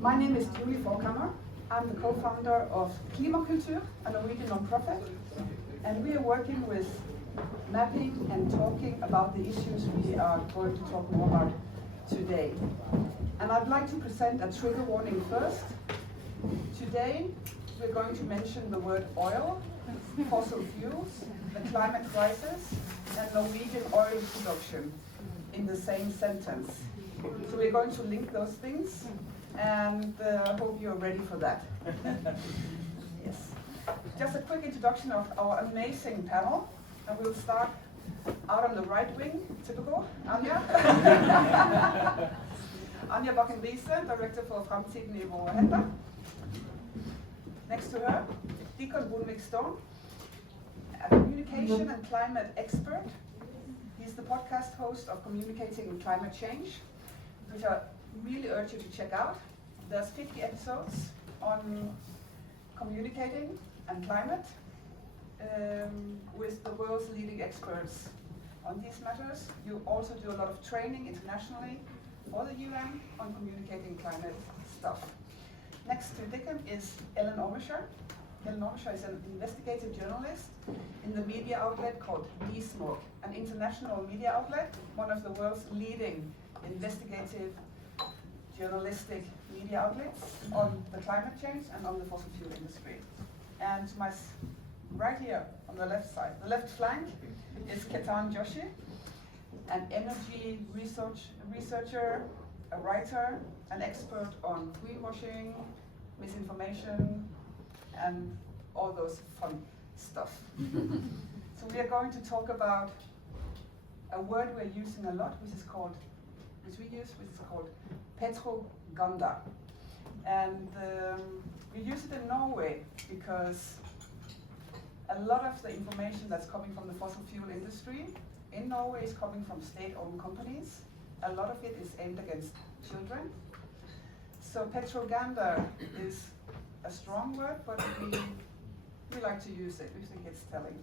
My name is Forchhammer. I'm the co-founder of Klimakultur, a Norwegian non-profit, and we are working with mapping and talking about the issues we are going to talk more about today. And I'd like to present a trigger warning first. Today we're going to mention the word oil, fossil fuels, the climate crisis, and Norwegian oil production in the same sentence. So we're going to link those things, and I hope you're ready for that. Yes. Just a quick introduction of our amazing panel, and we'll start out on the right wing, typical, Anja. Anja Bakken Riise, Director for Framtiden in Våre Hender. Next to her, Dickon Bonvik-Stone, a communication and climate expert. He's the podcast host of Communicating Climate Change, which I really urge you to check out. There's 50 episodes on communicating and climate with the world's leading experts on these matters. You also do a lot of training internationally for the UN on communicating climate stuff. Next to Dickon is Ormesher. Ormesher is an investigative journalist in the media outlet called Desmog, an international media outlet, one of the world's leading investigative journalistic media outlets on the climate change and on the fossil fuel industry. And to my right here on the left side, the left flank, is Ketan Joshi, an energy researcher, a writer, an expert on greenwashing, misinformation, and all those fun stuff. So we are going to talk about a word we're using a lot, which is called Petroganda. And we use it in Norway because a lot of the information that's coming from the fossil fuel industry in Norway is coming from state-owned companies. A lot of it is aimed against children. So Petroganda is a strong word, but we like to use it. We think it's telling.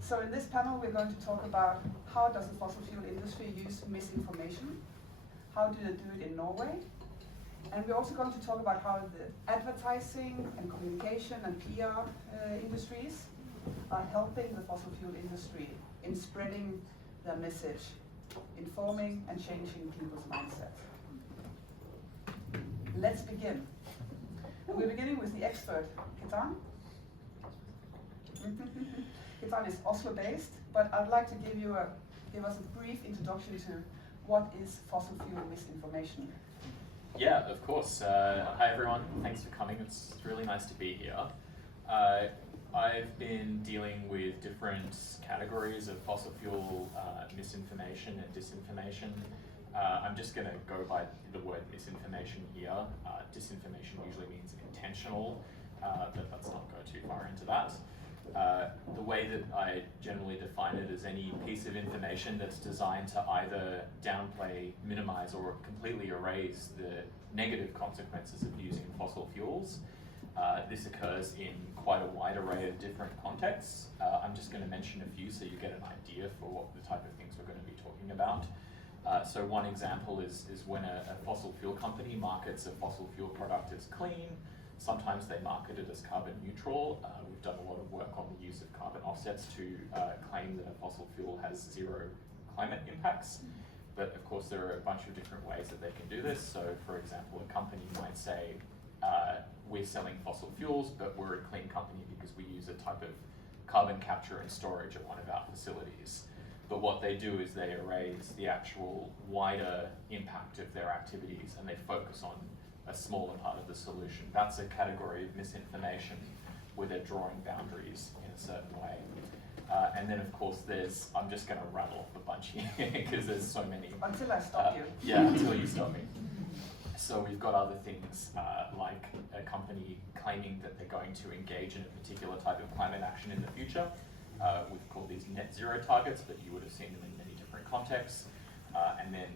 So in this panel, we're going to talk about how does the fossil fuel industry use misinformation? How do they do it in Norway? And we're also going to talk about how the advertising and communication and PR industries are helping the fossil fuel industry in spreading their message, informing and changing people's mindset. Let's begin. And we're beginning with the expert, Ketan. Ketan is Oslo-based, but I'd like to give us a brief introduction to what is fossil fuel misinformation. Yeah, of course. Hi everyone, thanks for coming. It's really nice to be here. I've been dealing with different categories of fossil fuel misinformation and disinformation. I'm just going to go by the word misinformation here. Disinformation usually means intentional, but let's not go too far into that. The way that I generally define it is any piece of information that's designed to either downplay, minimize, or completely erase the negative consequences of using fossil fuels. This occurs in quite a wide array of different contexts. I'm just going to mention a few so you get an idea for what the type of things we're going to be talking about. So one example is when a fossil fuel company markets a fossil fuel product as clean. Sometimes they market it as carbon neutral. We've done a lot of work on the use of carbon offsets to claim that a fossil fuel has zero climate impacts. But of course, there are a bunch of different ways that they can do this. So for example, a company might say, we're selling fossil fuels, but we're a clean company because we use a type of carbon capture and storage at one of our facilities. But what they do is they erase the actual wider impact of their activities and they focus on a smaller part of the solution. That's a category of misinformation where they're drawing boundaries in a certain way. And then of course I'm just going to rattle off a bunch here because there's so many. Until I stop you. Yeah, until you stop me. So we've got other things like a company claiming that they're going to engage in a particular type of climate action in the future. We've called these net zero targets, but you would have seen them in many different contexts. And then,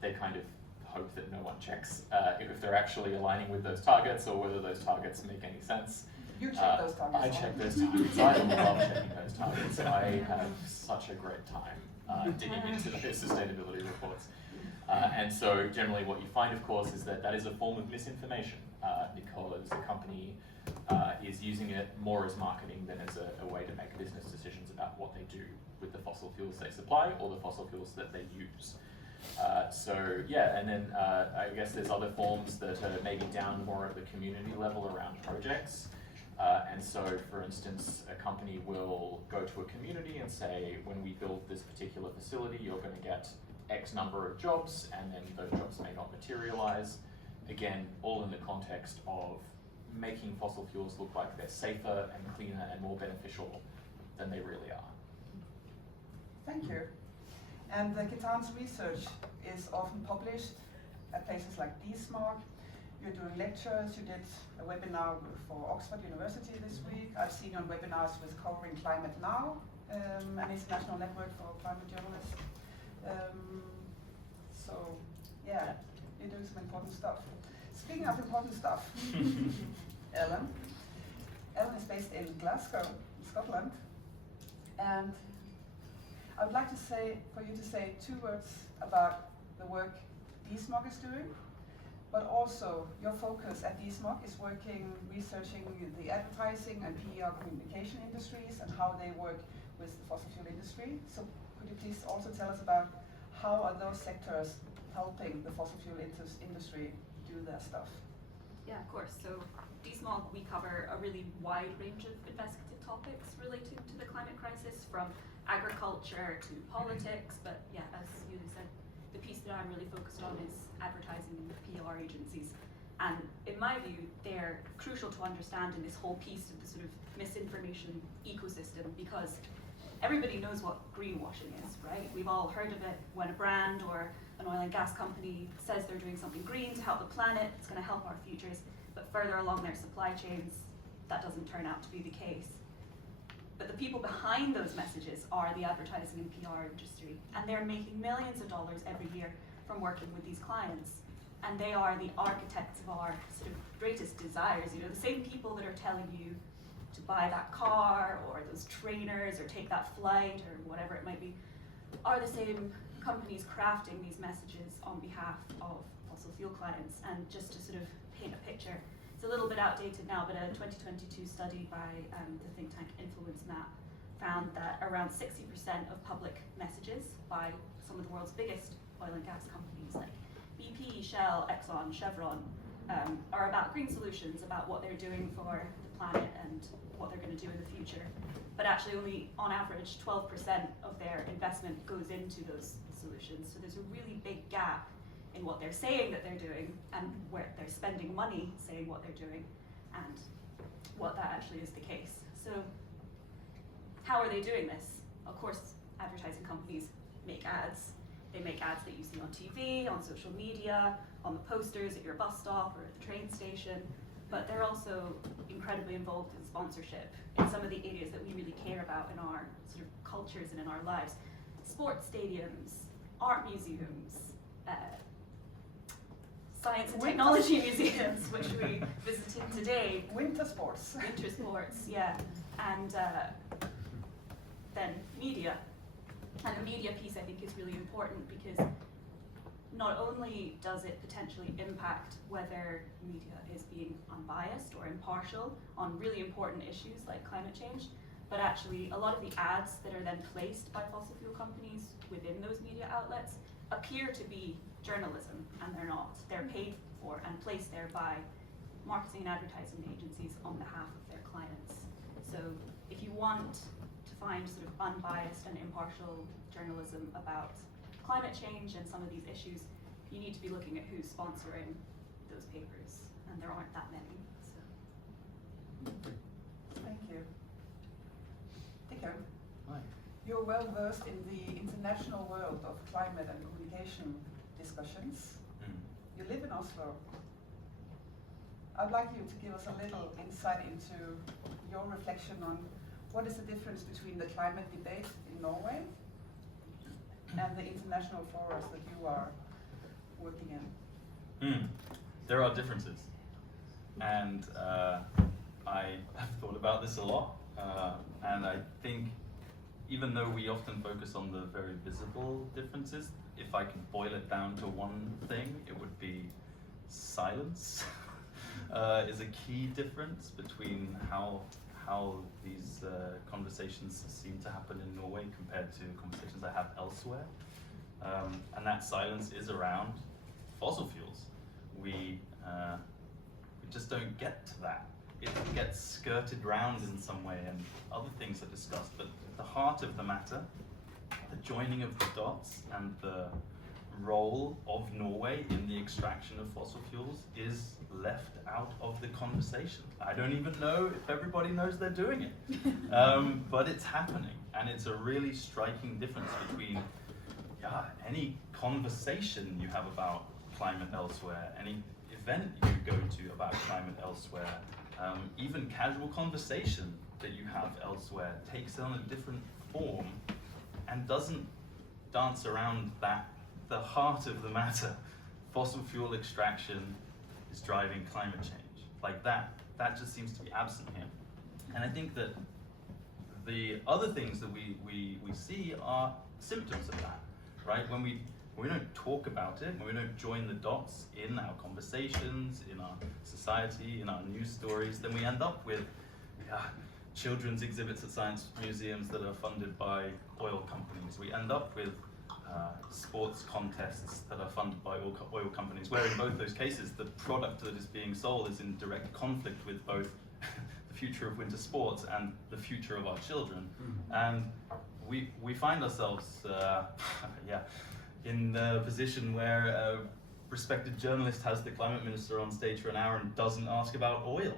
they kind of hope that no one checks if they're actually aligning with those targets or whether those targets make any sense. You check those targets. I check those targets. I love checking those targets. I have such a great time digging into those sustainability reports. And so generally what you find, of course, is that that is a form of misinformation because a company is using it more as marketing than as a way to make business decisions about what they do with the fossil fuels they supply or the fossil fuels that they use. So yeah, and then I guess there's other forms that are maybe down more at the community level around projects. And so, for instance, a company will go to a community and say, when we build this particular facility, you're going to get X number of jobs, and then those jobs may not materialize. Again, all in the context of making fossil fuels look like they're safer and cleaner and more beneficial than they really are. Thank you. And Ketan's research is often published at places like Desmog. You're doing lectures. You did a webinar for Oxford University this week. I've seen you on webinars with Covering Climate Now, an international network for climate journalists. So, yeah, you're doing some important stuff. Speaking of important stuff, Ellen is based in Glasgow, Scotland, and I would like to say, for you to say 2 words about the work Desmog is doing, but also your focus at Desmog is researching the advertising and PR communication industries and how they work with the fossil fuel industry. So could you please also tell us about how are those sectors helping the fossil fuel industry do their stuff? Yeah, of course. So Desmog, we cover a really wide range of investigative topics relating to the climate crisis, from agriculture to politics, but yeah, as you said, the piece that I'm really focused on is advertising and PR agencies. And in my view, they're crucial to understanding this whole piece of the sort of misinformation ecosystem, because everybody knows what greenwashing is, right? We've all heard of it when a brand or an oil and gas company says they're doing something green to help the planet, it's going to help our futures, but further along their supply chains, that doesn't turn out to be the case. But the people behind those messages are the advertising and PR industry, and they're making millions of dollars every year from working with these clients. And they are the architects of our sort of greatest desires. You know, the same people that are telling you to buy that car or those trainers or take that flight or whatever it might be, are the same companies crafting these messages on behalf of fossil fuel clients. And just to sort of paint a picture, it's a little bit outdated now, but a 2022 study by the think tank Influence Map found that around 60% of public messages by some of the world's biggest oil and gas companies like BP, Shell, Exxon, Chevron are about green solutions, about what they're doing for the planet and what they're going to do in the future. But actually only on average 12% of their investment goes into those solutions. So there's a really big gap in what they're saying that they're doing and where they're spending money saying what they're doing and what that actually is the case. So how are they doing this? Of course, advertising companies make ads. They make ads that you see on TV, on social media, on the posters at your bus stop or at the train station, but they're also incredibly involved in sponsorship in some of the areas that we really care about in our sort of cultures and in our lives. Sports stadiums, art museums, science and technology museums, which we visited today. Winter sports. Winter sports, yeah. And then media. And the media piece, I think, is really important because not only does it potentially impact whether media is being unbiased or impartial on really important issues like climate change, but actually a lot of the ads that are then placed by fossil fuel companies within those media outlets appear to be journalism, and they're not. They're paid for and placed there by marketing and advertising agencies on behalf of their clients. So if you want to find sort of unbiased and impartial journalism about climate change and some of these issues, you need to be looking at who's sponsoring those papers, and there aren't that many. So. Thank you. Dickon, Hi. you're well versed in the international world of climate and communication discussions. You live in Oslo. I'd like you to give us a little insight into your reflection on what is the difference between the climate debate in Norway and the international forums that you are working in. There are differences, and I have thought about this a lot, and I think even though we often focus on the very visible differences, if I could boil it down to one thing, it would be silence. Is a key difference between how these conversations seem to happen in Norway compared to conversations I have elsewhere. And that silence is around fossil fuels. We just don't get to that. It gets skirted round in some way and other things are discussed, but at the heart of the matter, the joining of the dots and the role of Norway in the extraction of fossil fuels is left out of the conversation. I don't even know if everybody knows they're doing it, but it's happening, and it's a really striking difference between any conversation you have about climate elsewhere, any event you go to about climate elsewhere, even casual conversation that you have elsewhere takes on a different form and doesn't dance around the heart of the matter. Fossil fuel extraction is driving climate change. Like that just seems to be absent here. And I think that the other things that we see are symptoms of that, right? When we don't talk about it, when we don't join the dots in our conversations, in our society, in our news stories, then we end up with children's exhibits at science museums that are funded by oil companies. We end up with sports contests that are funded by oil companies, where in both those cases the product that is being sold is in direct conflict with both the future of winter sports and the future of our children. And we find ourselves in the position where a respected journalist has the climate minister on stage for an hour and doesn't ask about oil.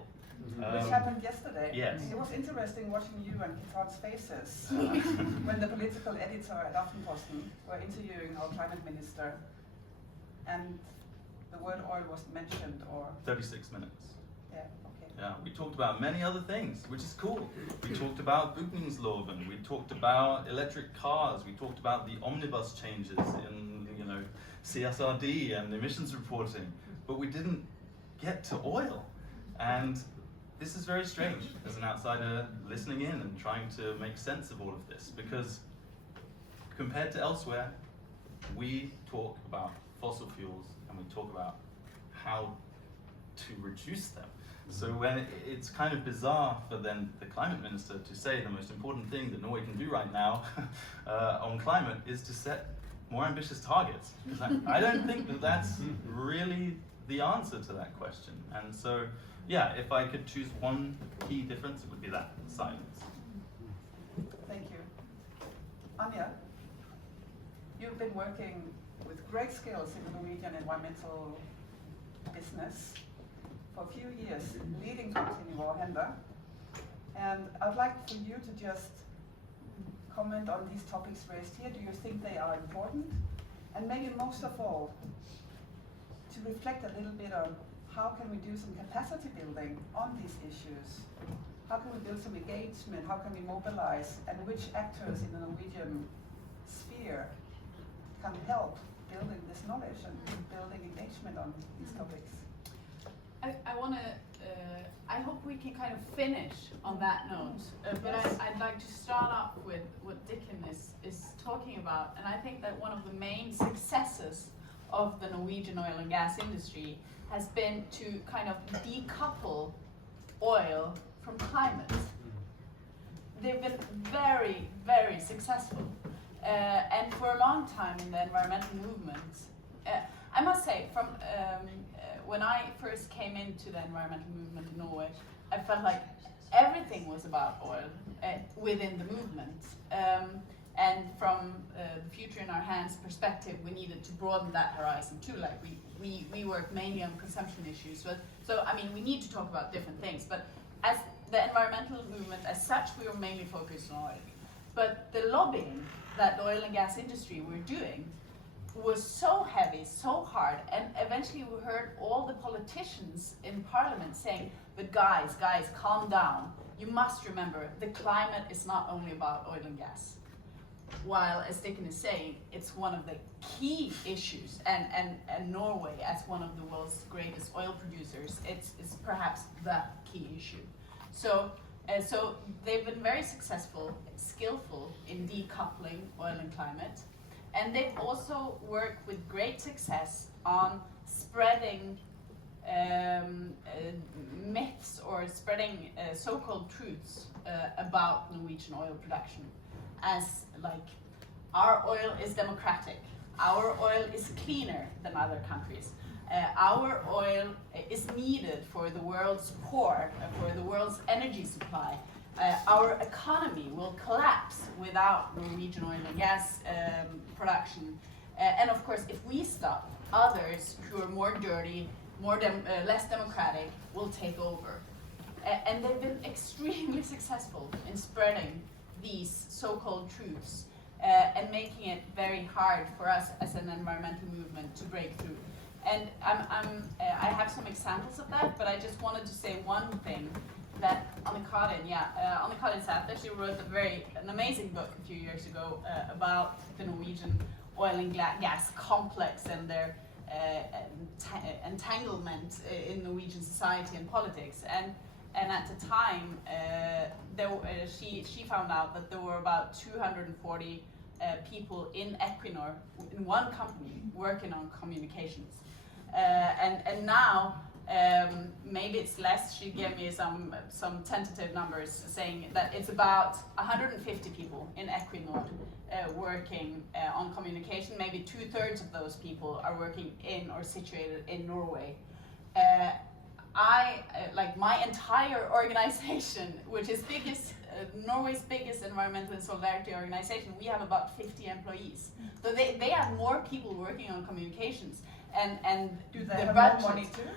Which happened yesterday. Yes. It was interesting watching you and Ketan's faces when the political editor at Aftenposten were interviewing our climate minister and the word oil was mentioned, or 36 minutes. yeah, okay. Yeah, we talked about many other things, which is cool. We talked about Bygningsloven, we talked about electric cars, we talked about the omnibus changes in CSRD and emissions reporting, but we didn't get to oil. And this is very strange as an outsider listening in and trying to make sense of all of this, because compared to elsewhere, we talk about fossil fuels and we talk about how to reduce them. So when it's kind of bizarre for then the climate minister to say the most important thing that Norway can do right now on climate is to set more ambitious targets. Because I don't think that that's really the answer to that question. And so, yeah, if I could choose one key difference, it would be that, silence. Thank you. Anja, you've been working with great skills in the Norwegian environmental business for a few years, leading Framtiden Våre Hender. And I'd like for you to just comment on these topics raised here. Do you think they are important? And maybe most of all, to reflect a little bit on how can we do some capacity building on these issues? How can we build some engagement? How can we mobilize? And which actors in the Norwegian sphere can help building this knowledge and building engagement on these topics? I hope we can kind of finish on that note, but I'd like to start off with what Dickon is talking about, and I think that one of the main successes of the Norwegian oil and gas industry has been to kind of decouple oil from climate. They've been very, very successful, and for a long time in the environmental movement, I must say, from when I first came into the environmental movement in Norway, I felt like everything was about oil within the movement. And from the future in our hands perspective, we needed to broaden that horizon too. Like we work mainly on consumption issues. So I mean, we need to talk about different things. But as the environmental movement as such, we were mainly focused on oil. But the lobbying that the oil and gas industry were doing was so heavy, so hard, and eventually we heard all the politicians in parliament saying, but guys, calm down. You must remember, the climate is not only about oil and gas. While, as Dickon is saying, it's one of the key issues, and Norway, as one of the world's greatest oil producers, it's perhaps the key issue. So they've been very successful, skillful in decoupling oil and climate. And they've also worked with great success on spreading myths or spreading so-called truths about Norwegian oil production, as like our oil is democratic, our oil is cleaner than other countries, our oil is needed for the world's poor, for the world's energy supply. Our economy will collapse without Norwegian oil and gas production. And of course, if we stop, others who are more dirty, less democratic will take over. And they've been extremely successful in spreading these so-called truths and making it very hard for us as an environmental movement to break through. And I have some examples of that, but I just wanted to say one thing, that Anja Bakken Riise, she wrote an amazing book a few years ago about the Norwegian oil and gas complex and their entanglement in Norwegian society and politics. And at the time, she found out that there were about 240 people in Equinor, in one company, working on communications. And now, maybe it's less. She gave me some tentative numbers saying that it's about 150 people in Equinor working on communication. Maybe 2/3 of those people are working in or situated in Norway. Like my entire organization, which is Norway's biggest environmental and solidarity organization, we have about 50 employees. So they have more people working on communications. And do they have more money too?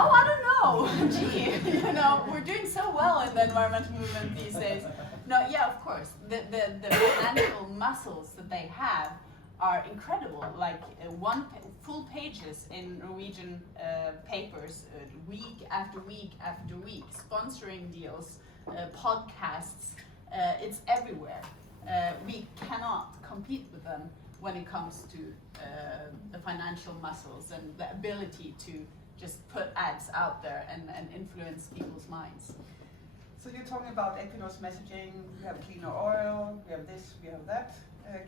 Oh, I don't know. Gee, we're doing so well in the environmental movement these days. No, yeah, of course. The financial muscles that they have are incredible. Like full pages in Norwegian papers, week after week after week, sponsoring deals, podcasts. It's everywhere. We cannot compete with them when it comes to the financial muscles and the ability to just put ads out there and influence people's minds. So you're talking about Equinor's messaging, we have cleaner oil, we have this, we have that.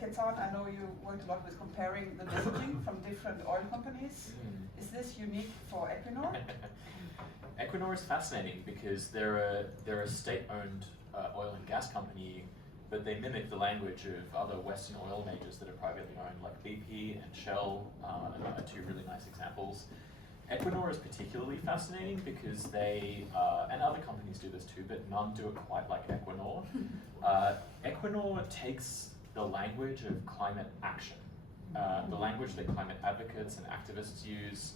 Ketan, I know you worked a lot with comparing the messaging from different oil companies. Is this unique for Equinor? Equinor is fascinating because they're a state-owned oil and gas company, but they mimic the language of other Western oil majors that are privately owned, like BP and Shell, are two really nice examples. Equinor is particularly fascinating because they, and other companies do this too, but none do it quite like Equinor. Equinor takes the language of climate action, the language that climate advocates and activists use,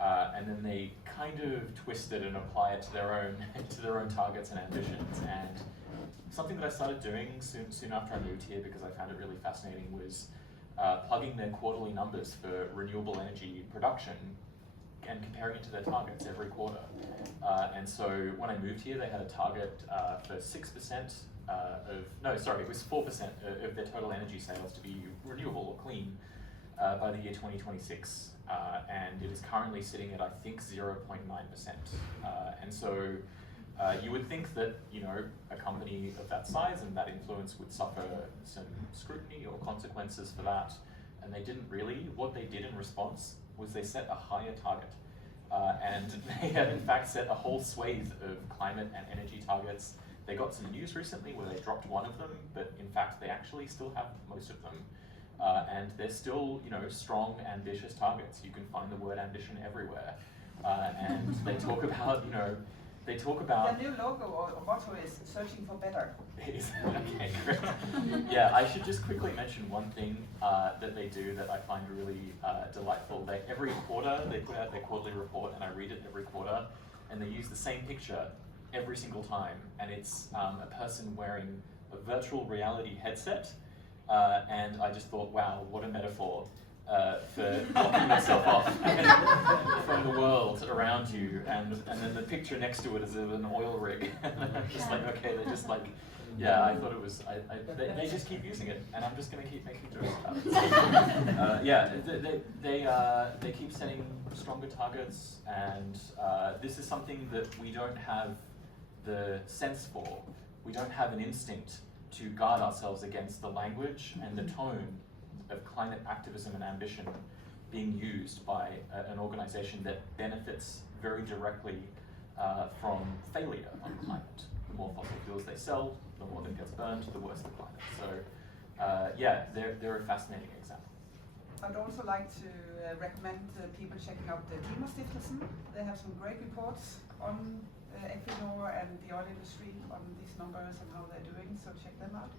and then they kind of twist it and apply it to their own targets and ambitions. And something that I started doing soon after I moved here, because I found it really fascinating, was plugging their quarterly numbers for renewable energy production and comparing it to their targets every quarter. And so when I moved here, they had a target for 6% it was 4% of their total energy sales to be renewable or clean by the year 2026. And it is currently sitting at, I think, 0.9%. And so you would think that, a company of that size and that influence would suffer some scrutiny or consequences for that, and they didn't really. What they did in response was they set a higher target. And they have in fact set a whole swathe of climate and energy targets. They got some news recently where they dropped one of them, but in fact they actually still have most of them. And they're still, strong, ambitious targets. You can find the word ambition everywhere. And they talk about, The new logo or motto is searching for better. Okay, great. Yeah, I should just quickly mention one thing that they do that I find really delightful. Every quarter they put out their quarterly report, and I read it every quarter, and they use the same picture every single time, and it's a person wearing a virtual reality headset, and I just thought, wow, what a metaphor. For blocking yourself off from the world around you, and then the picture next to it is of an oil rig. And I'm just like, okay, they're just like, yeah, I thought it was, they just keep using it, and I'm just going to keep making jokes about it. Yeah, they keep setting stronger targets, and this is something that we don't have the sense for. We don't have an instinct to guard ourselves against the language and the tone of climate activism and ambition being used by an organization that benefits very directly from failure on climate. The more fossil fuels they sell, the more that gets burned, the worse the climate. So yeah, they're a fascinating example. I'd also like to recommend people checking out the Klimakultur. They have some great reports on Equinor and the oil industry on these numbers and how they're doing, so check them out.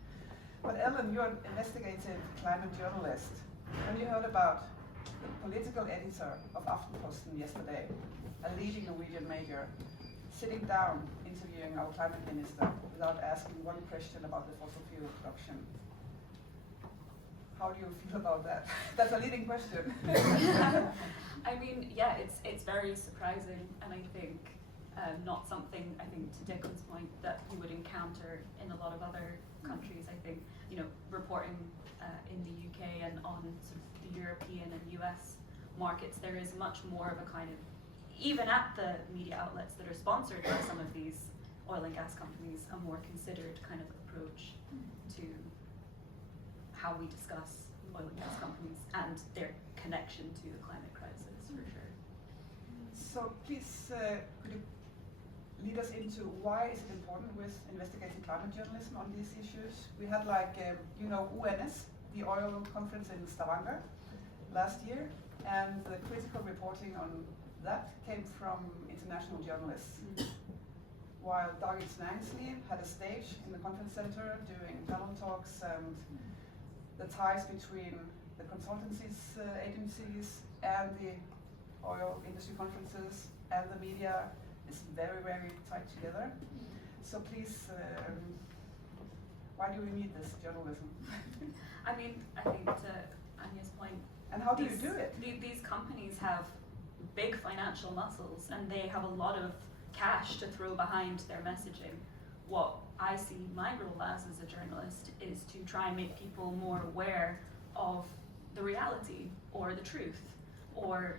But Ellen, you're an investigative climate journalist. When you heard about the political editor of Aftenposten yesterday, a leading Norwegian major, sitting down interviewing our climate minister without asking one question about the fossil fuel production, how do you feel about that? That's a leading question. I mean, yeah, it's very surprising, and I think not something, I think, to Dickon's point, that you would encounter in a lot of other countries. I think, you know, reporting in the UK and on sort of the European and US markets, there is much more of a kind of, even at the media outlets that are sponsored by some of these oil and gas companies, a more considered kind of approach to how we discuss oil and gas companies and their connection to the climate crisis, for sure. So please, could you lead us into why is it important with investigating climate journalism on these issues? We had you know, UNS, the oil conference in Stavanger last year, and the critical reporting on that came from international journalists. While Dagens Næringsliv had a stage in the conference center doing panel talks, and the ties between the consultancies agencies and the oil industry conferences and the media is very, very tight together. So please, why do we need this journalism? I mean, I think to Anja's point, And how do you do it? These companies have big financial muscles and they have a lot of cash to throw behind their messaging. What I see my role as a journalist is to try and make people more aware of the reality or the truth or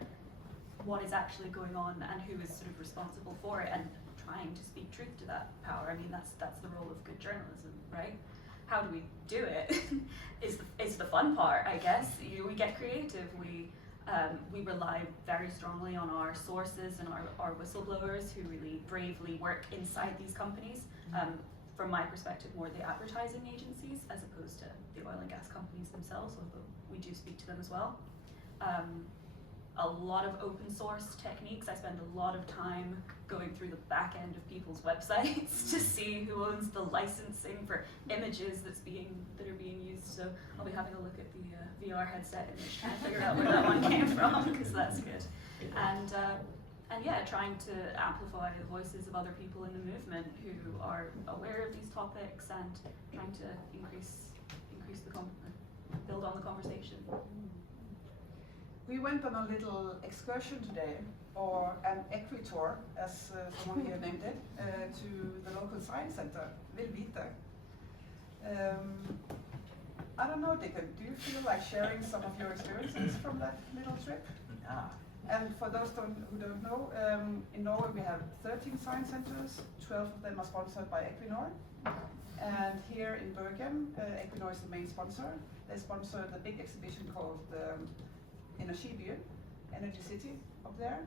what is actually going on and who is sort of responsible for it, and trying to speak truth to that power. I mean, that's the role of good journalism, right? How do we do it is the fun part, I guess. We get creative. We rely very strongly on our sources and our whistleblowers who really bravely work inside these companies. From my perspective, more the advertising agencies as opposed to the oil and gas companies themselves, although we do speak to them as well. A lot of open source techniques. I spend a lot of time going through the back end of people's websites to see who owns the licensing for images that are being used. So I'll be having a look at the VR headset image, trying to figure out where that one came from, because that's good. And yeah, trying to amplify the voices of other people in the movement who are aware of these topics and trying to build on the conversation. We went on a little excursion today, or an equi-tour, as someone here named it, to the local science center, Våre Hender. I don't know, Dickon, do you feel like sharing some of your experiences from that little trip? Yeah. And for those who don't know, in Norway we have 13 science centers, 12 of them are sponsored by Equinor. And here in Bergen, Equinor is the main sponsor. They sponsored a big exhibition called Energibyen, Energy City, up there.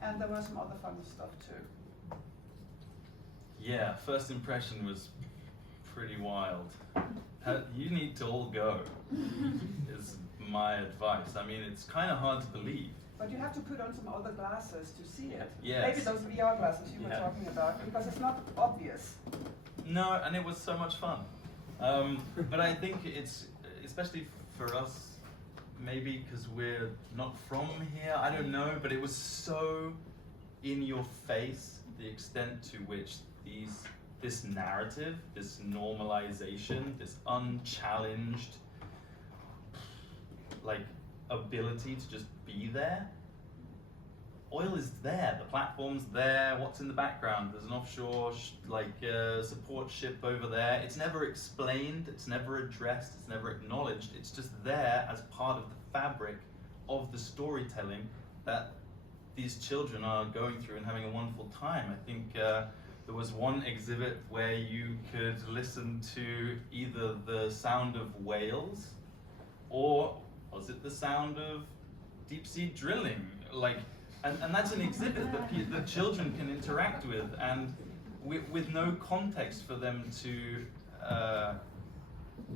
And there was some other fun stuff too. Yeah, first impression was pretty wild. You need to all go, is my advice. I mean, it's kind of hard to believe. But you have to put on some other glasses to see it. Yes. Maybe those VR glasses you were talking about, because it's not obvious. No, and it was so much fun. But I think it's, especially for us, maybe because we're not from here, I don't know, but it was so in your face, the extent to which this narrative, this normalization, this unchallenged ability to just be there. Oil is there, the platform's there, what's in the background? There's an offshore support ship over there. It's never explained, it's never addressed, it's never acknowledged. It's just there as part of the fabric of the storytelling that these children are going through and having a wonderful time. I think there was one exhibit where you could listen to either the sound of whales, or was it the sound of deep sea drilling? Like, and that's an exhibit that the children can interact with, and with no context for them to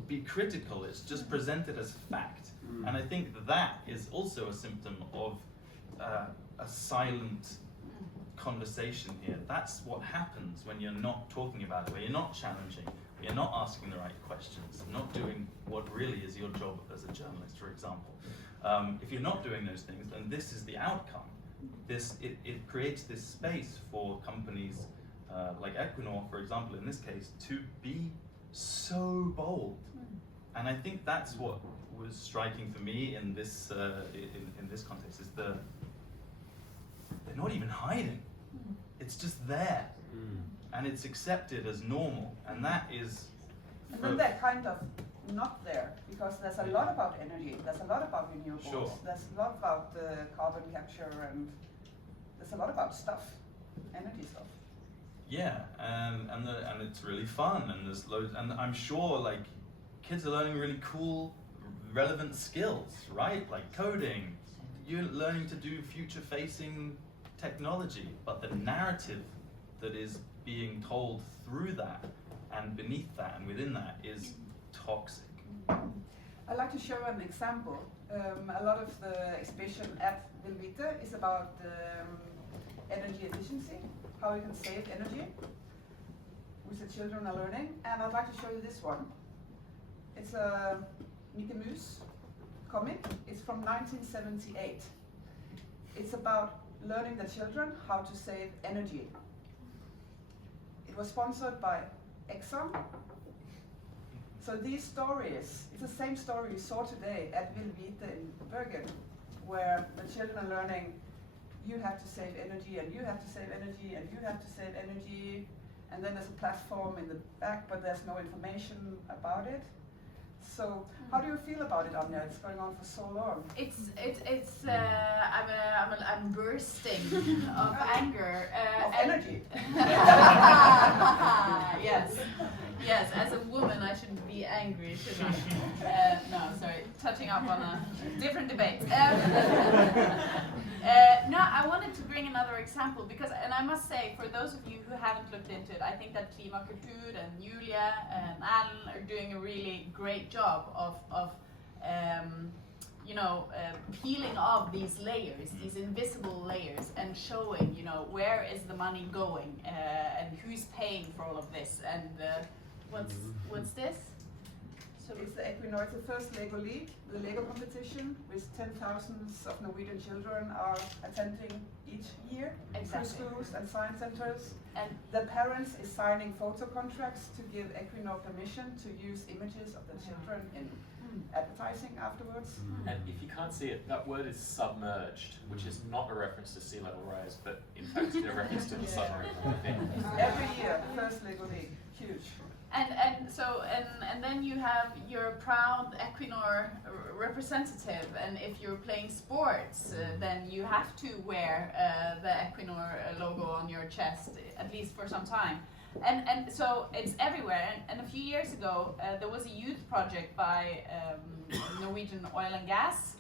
be critical. It's just presented as fact. And I think that is also a symptom of a silent conversation here. That's what happens when you're not talking about it, when you're not challenging, when you're not asking the right questions, not doing what really is your job as a journalist, for example. If you're not doing those things, then this is the outcome. It creates this space for companies like Equinor, for example, in this case, to be so bold. And I think that's what was striking for me in this in this context, is they're not even hiding. It's just there, and it's accepted as normal, and that is. And then they're kind of not there, because there's a lot about energy, there's a lot about renewables, Sure. there's a lot about carbon capture, and there's a lot about stuff, energy stuff. Yeah, and it's really fun, and there's loads, and I'm sure like kids are learning really cool, relevant skills, right? Like coding, you're learning to do future-facing technology, but the narrative that is being told through that and beneath that and within that is toxic. I'd like to show an example. A lot of the exhibition at Våre is about energy efficiency, how we can save energy, which the children are learning. And I'd like to show you this one. It's a Mickey Mouse comic. It's from 1978. It's about learning the children how to save energy. It was sponsored by Exxon. So these stories, it's the same story you saw today at Våre in Bergen, where the children are learning, you have to save energy, and you have to save energy, and you have to save energy, and then there's a platform in the back, but there's no information about it. So how do you feel about it, Anja? It's going on for so long. I'm bursting of anger. Of energy. Yes. As a woman, I shouldn't be angry, should I? No, sorry. Touching up on a different debate. No, I wanted to bring another example because, and I must say, for those of you who haven't looked into it, I think that Klimakultur and Julia and Alan are doing a really great job of peeling off these layers, these invisible layers, and showing, where is the money going, and who's paying for all of this, and what's this? So it's the Equinor, it's the first Lego League, the Lego competition, with 10,000 of Norwegian children are attending each year through schools and science centers. And the parents is signing photo contracts to give Equinor permission to use images of the children in advertising afterwards. And if you can't see it, that word is submerged, which is not a reference to sea level rise, but in fact a reference to the submarine. Every year, the first Lego League, huge. And then you have your proud Equinor representative, and if you're playing sports, then you have to wear the Equinor logo on your chest, at least for some time. And so it's everywhere. And a few years ago, there was a youth project by Norwegian oil and gas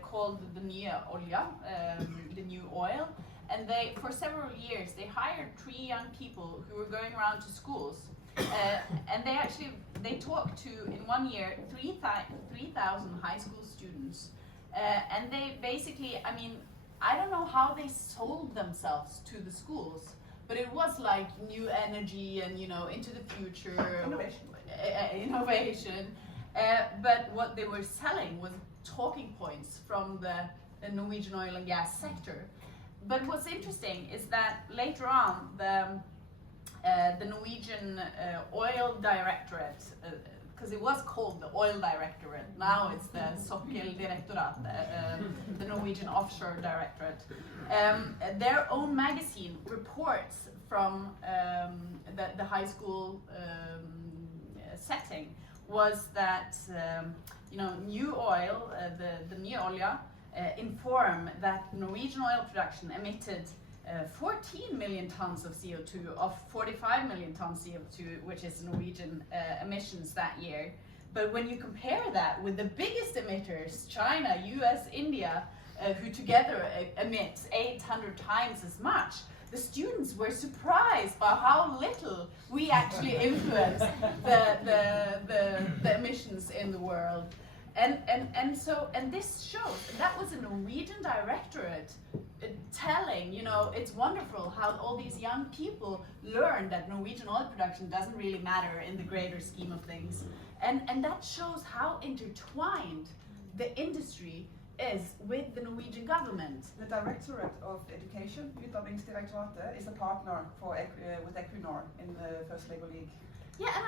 called the Nye Olja, the new oil. And they, for several years, they hired 3 young people who were going around to schools. And they talked to, in 1 year, 3,000 high school students. And they basically, I don't know how they sold themselves to the schools, but it was like new energy and, into the future. Innovation. But what they were selling was talking points from the Norwegian oil and gas sector. But what's interesting is that later on, the Norwegian Oil Directorate, because it was called the Oil Directorate, now it's the Sokkeldirektorat, the Norwegian Offshore Directorate. Their own magazine reports from the high school setting was that new oil, the Nye Olja, inform that Norwegian oil production emitted 14 million tons of CO2 of 45 million tons CO2, which is Norwegian emissions that year. But when you compare that with the biggest emitters, China, US, India, who together emit 800 times as much, the students were surprised by how little we actually influence the emissions in the world. And this shows, that was a Norwegian directorate telling, you know, it's wonderful how all these young people learn that Norwegian oil production doesn't really matter in the greater scheme of things. And that shows how intertwined the industry is with the Norwegian government. The Directorate of Education, Utdanningsdirektoratet, is a partner with Equinor in the First Lego League. Yeah, and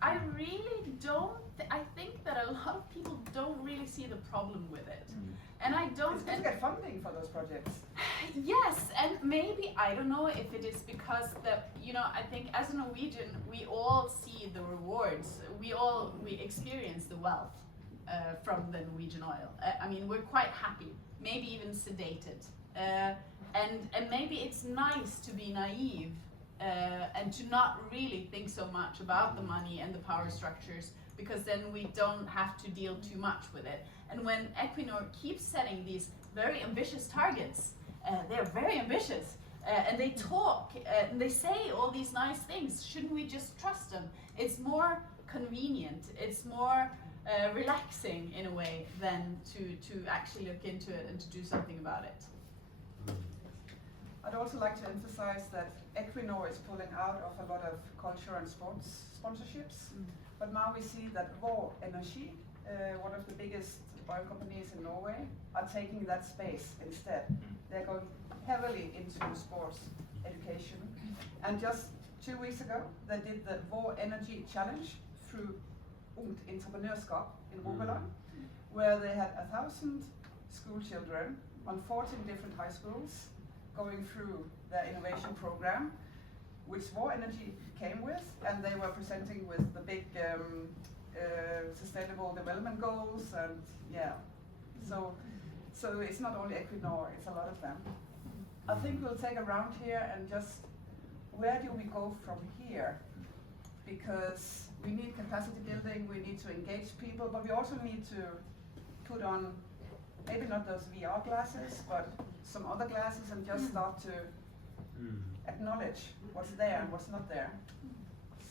I really don't. I think that a lot of people don't really see the problem with it, and I don't. It's good to get funding for those projects. Yes, and maybe I don't know if it is because I think as a Norwegian we all see the rewards. We experience the wealth from the Norwegian oil. I mean, we're quite happy, maybe even sedated, and maybe it's nice to be naive. And to not really think so much about the money and the power structures, because then we don't have to deal too much with it. And when Equinor keeps setting these very ambitious targets, they're very ambitious, and they talk, and they say all these nice things, shouldn't we just trust them? It's more convenient, it's more relaxing in a way than to actually look into it and to do something about it. I'd also like to emphasize that Equinor is pulling out of a lot of culture and sports sponsorships, but now we see that Våre Hender, one of the biggest oil companies in Norway, are taking that space instead. They're going heavily into sports education, and just 2 weeks ago they did the Vår Energy Challenge through Ungt Entreprenørskap in Rogaland, where they had 1,000 school children on 14 different high schools going through their innovation program, which Vår Energy came with, and they were presenting with the big sustainable development goals, and yeah, so it's not only Equinor, it's a lot of them. I think we'll take a round here and just, where do we go from here? Because we need capacity building, we need to engage people, but we also need to put on maybe not those VR glasses, but some other glasses, and just start to acknowledge what's there and what's not there.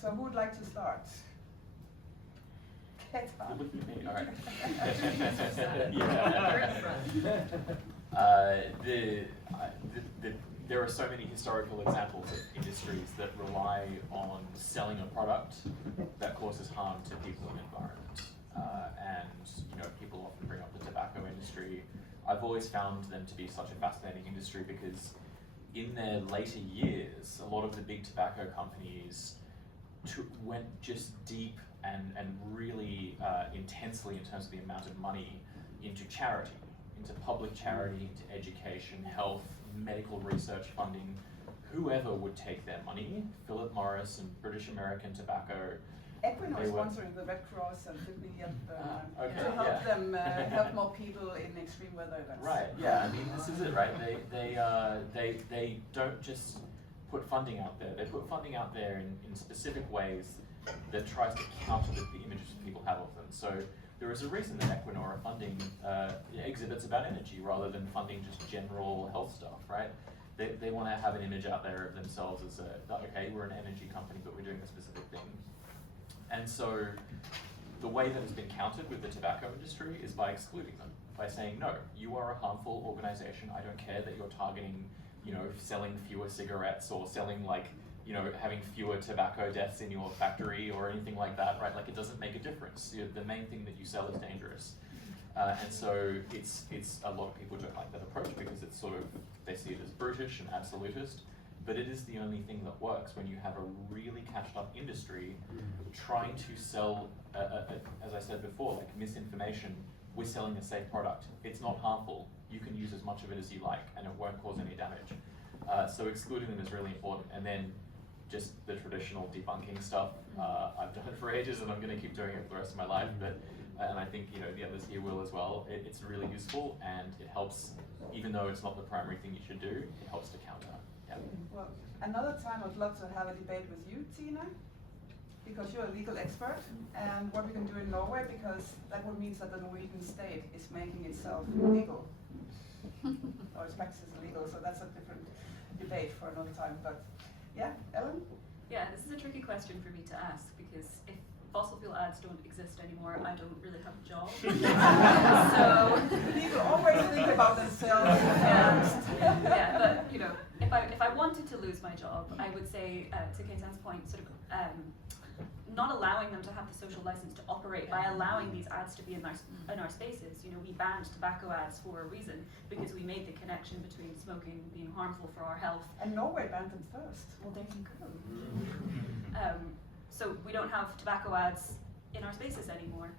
So who would like to start? Ketan. Look at me, all right. There are so many historical examples of industries that rely on selling a product that causes harm to people and environment. And people often bring up the tobacco industry. I've always found them to be such a fascinating industry because in their later years, a lot of the big tobacco companies went just deep and really intensely in terms of the amount of money into charity, into public charity, into education, health, medical research funding. Whoever would take their money, Philip Morris and British American Tobacco. Equinor is sponsoring the Red Cross and okay, to help them help more people in extreme weather events. Right. Yeah. I mean, this is it, right? They don't just put funding out there. They put funding out there in specific ways that tries to counter the images people have of them. So there is a reason that Equinor are funding exhibits about energy rather than funding just general health stuff, right? They want to have an image out there of themselves as okay, we're an energy company, but we're doing a specific thing. And so the way that it's been countered with the tobacco industry is by excluding them, by saying, no, you are a harmful organization. I don't care that you're targeting, selling fewer cigarettes or selling having fewer tobacco deaths in your factory or anything like that, right? Like, it doesn't make a difference. The main thing that you sell is dangerous. And so it's a lot of people don't like that approach because it's they see it as brutish and absolutist. But it is the only thing that works when you have a really cashed up industry trying to sell, as I said before, like misinformation. We're selling a safe product. It's not harmful. You can use as much of it as you like and it won't cause any damage. So excluding them is really important. And then just the traditional debunking stuff. I've done it for ages and I'm going to keep doing it for the rest of my life. But and I think the others here will as well. It's really useful, and it helps, even though it's not the primary thing you should do, it helps to counter. Yeah. Well, another time I'd love to have a debate with you, Tina, because you're a legal expert, and what we can do in Norway, because that would mean that the Norwegian state is making itself legal, or its practices illegal, so that's a different debate for another time. But yeah, Ellen? Yeah, this is a tricky question for me to ask, because if fossil fuel ads don't exist anymore, I don't really have a job. So people always think about themselves first. Yeah, but if I wanted to lose my job, I would say, to Ketan's point, sort of not allowing them to have the social license to operate by allowing these ads to be in our spaces. We banned tobacco ads for a reason, because we made the connection between smoking being harmful for our health. And Norway banned them first. Well, there you go. So we don't have tobacco ads in our spaces anymore.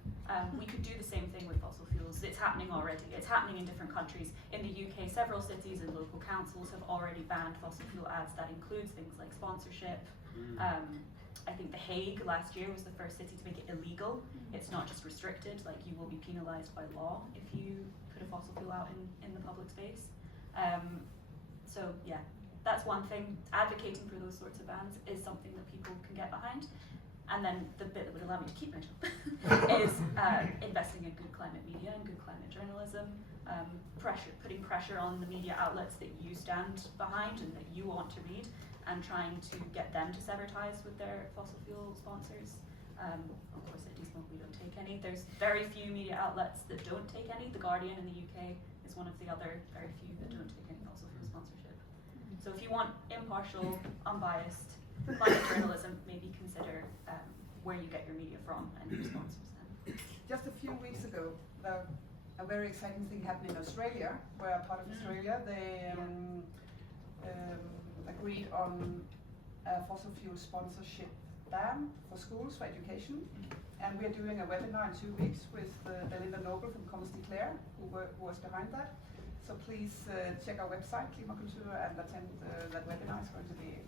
We could do the same thing with fossil fuels. It's happening already. It's happening in different countries. In the UK, several cities and local councils have already banned fossil fuel ads. That includes things like sponsorship. I think The Hague last year was the first city to make it illegal. It's not just restricted, like you will be penalized by law if you put a fossil fuel out in the public space. So yeah, that's one thing. Advocating for those sorts of bans is something that people can get behind. And then the bit that would allow me to keep my job is investing in good climate media and good climate journalism, putting pressure on the media outlets that you stand behind and that you want to read, and trying to get them to sever ties with their fossil fuel sponsors. Of course, at Desmog we don't take any. There's very few media outlets that don't take any. The Guardian in the UK is one of the other very few that don't take any fossil fuel sponsorship. So if you want impartial, unbiased climate journalism, maybe consider where you get your media from and your sponsors then. Just a few weeks ago, a very exciting thing happened in Australia, where a part of Australia, they agreed on a fossil fuel sponsorship ban for schools, for education. And we are doing a webinar in 2 weeks with Belinda Noble from Commerce Declare, who was behind that. So please check our website, Klimakultur, and attend that webinar. It's going to be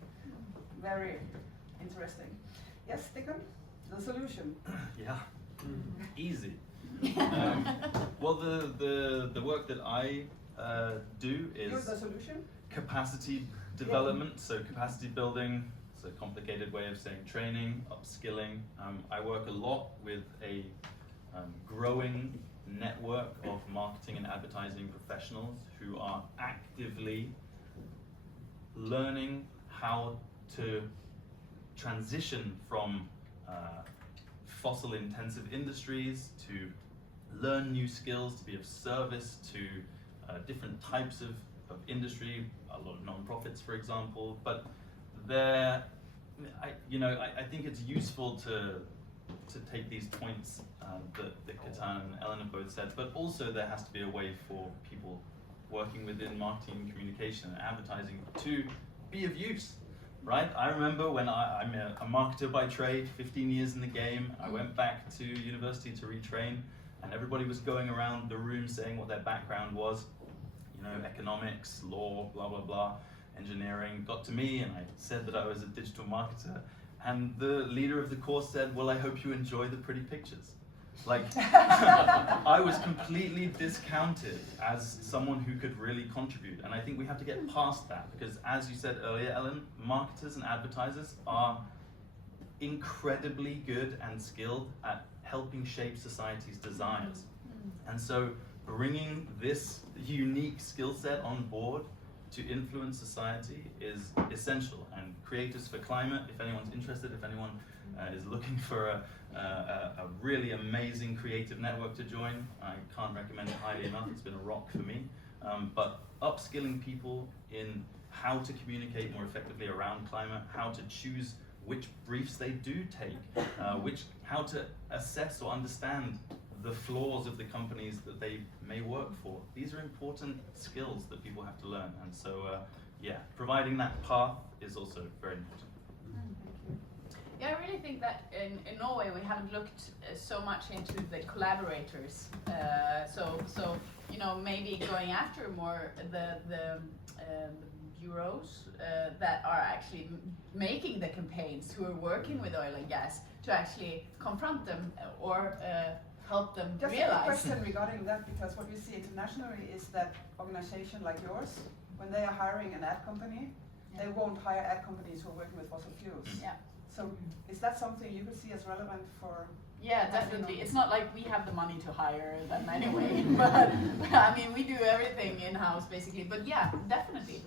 very interesting. Yes, Dickon, the solution. Yeah, easy. Well, the work that I do is You're the solution? capacity development, so capacity building. It's a complicated way of saying training, upskilling. I work a lot with a growing network of marketing and advertising professionals who are actively learning how to transition from fossil intensive industries, to learn new skills, to be of service to different types of industry, a lot of non-profits, for example. But I think it's useful to take these points that Ketan and Ellen have both said, but also there has to be a way for people working within marketing, communication, and advertising to be of use, right? I remember when I'm a marketer by trade, 15 years in the game. I went back to university to retrain, and everybody was going around the room saying what their background was. Economics, law, blah, blah, blah, engineering. Got to me and I said that I was a digital marketer. And the leader of the course said, well, I hope you enjoy the pretty pictures. Like, I was completely discounted as someone who could really contribute. And I think we have to get past that, because as you said earlier, Ellen, marketers and advertisers are incredibly good and skilled at helping shape society's desires. And so bringing this unique skill set on board to influence society is essential. And Creators for Climate, if anyone's interested, if anyone is looking for a really amazing creative network to join, I can't recommend it highly enough. It's been a rock for me. But upskilling people in how to communicate more effectively around climate, how to choose which briefs they do take, how to assess or understand the flaws of the companies that they may work for. These are important skills that people have to learn. And so, providing that path is also very important. Yeah, I really think that in Norway we haven't looked so much into the collaborators. So maybe going after more the bureaus that are actually making the campaigns, who are working with oil and gas, to actually confront them or help them Just a realize. question regarding that, because what we see internationally is that organization like yours, when they are hiring an ad company, they won't hire ad companies who are working with fossil fuels. Yeah. So is that something you could see as relevant for? Yeah, definitely. It's not like we have the money to hire them anyway, but I mean, we do everything in-house basically. But yeah, definitely.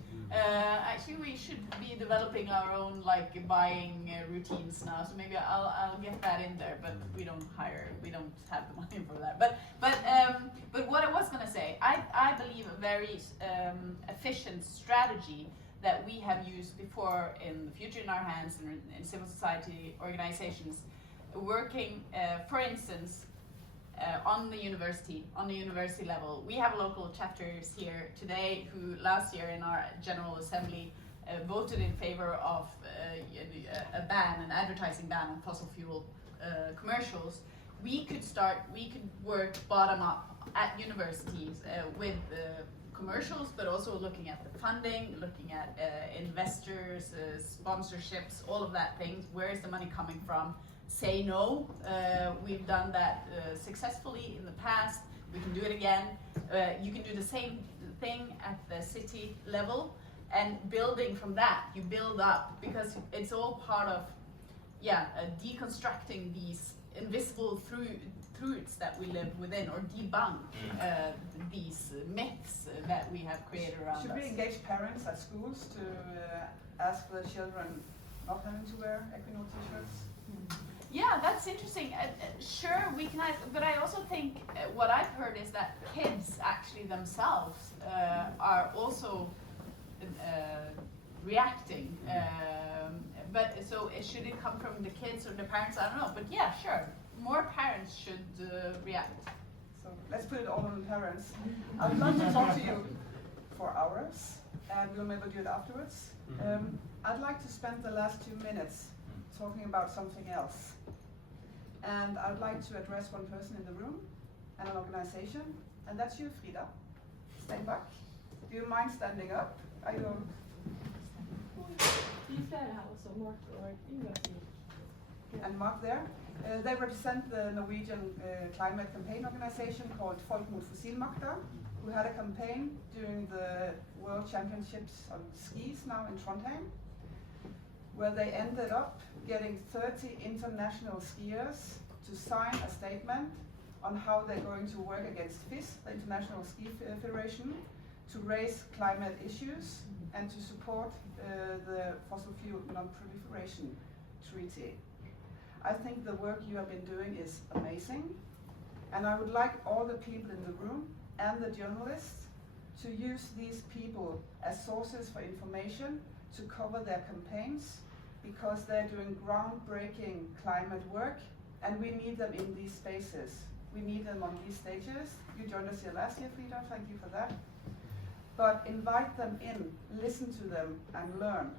Actually, we should be developing our own like buying routines now. So maybe I'll get that in there. But we don't have the money for that. But what I was gonna say, I believe a very efficient strategy that we have used before in the Future in Our Hands and in civil society organizations, working, for instance, on the university level. We have local chapters here today who last year in our General Assembly voted in favor of an advertising ban on fossil fuel commercials. We could work bottom up at universities with commercials, but also looking at the funding, looking at investors, sponsorships, all of that things. Where is the money coming from? Say no. We've done that successfully in the past. We can do it again. You can do the same thing at the city level, and building from that, you build up, because it's all part of deconstructing these invisible truths that we live within, or debunk these myths that we have created around us. Should we engage parents at schools to ask the children not having to wear Equinor t-shirts? Yeah, that's interesting. Sure, we can, but I also think what I've heard is that kids actually themselves are also reacting. But so should it come from the kids or the parents? I don't know. But yeah, sure, more parents should react. So let's put it all on the parents. I would love to talk to you for hours, and we'll maybe do it afterwards. I'd like to spend the last 2 minutes talking about something else. And I'd like to address one person in the room and an organization, and that's you, Frida. Stay back. Do you mind standing up? I don't. And Mark there. They represent the Norwegian climate campaign organization called Folk mot Fossilmakter, who had a campaign during the World Championships on skis now in Trondheim, where they ended up getting 30 international skiers to sign a statement on how they're going to work against FIVH, the International Ski Federation, to raise climate issues and to support the fossil fuel non-proliferation treaty. I think the work you have been doing is amazing, and I would like all the people in the room and the journalists to use these people as sources for information to cover their campaigns, because they're doing groundbreaking climate work, and we need them in these spaces. We need them on these stages. You joined us here last year, Frida, thank you for that. But invite them in, listen to them, and learn.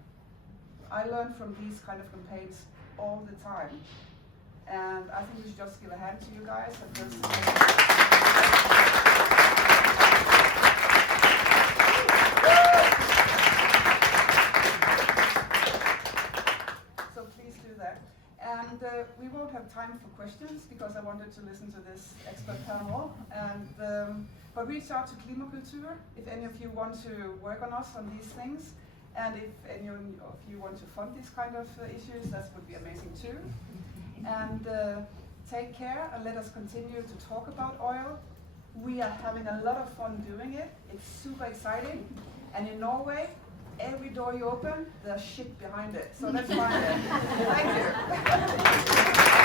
I learn from these kind of campaigns all the time. And I think we should just give a hand to you guys. So please do that. And we won't have time for questions because I wanted to listen to this expert panel. And but reach out to Klimakultur if any of you want to work on us on these things. And if any of you want to fund these kind of issues, that would be amazing too. And take care, and let us continue to talk about oil. We are having a lot of fun doing it. It's super exciting. And in Norway, every door you open, there's shit behind it. So that's why. Thank you.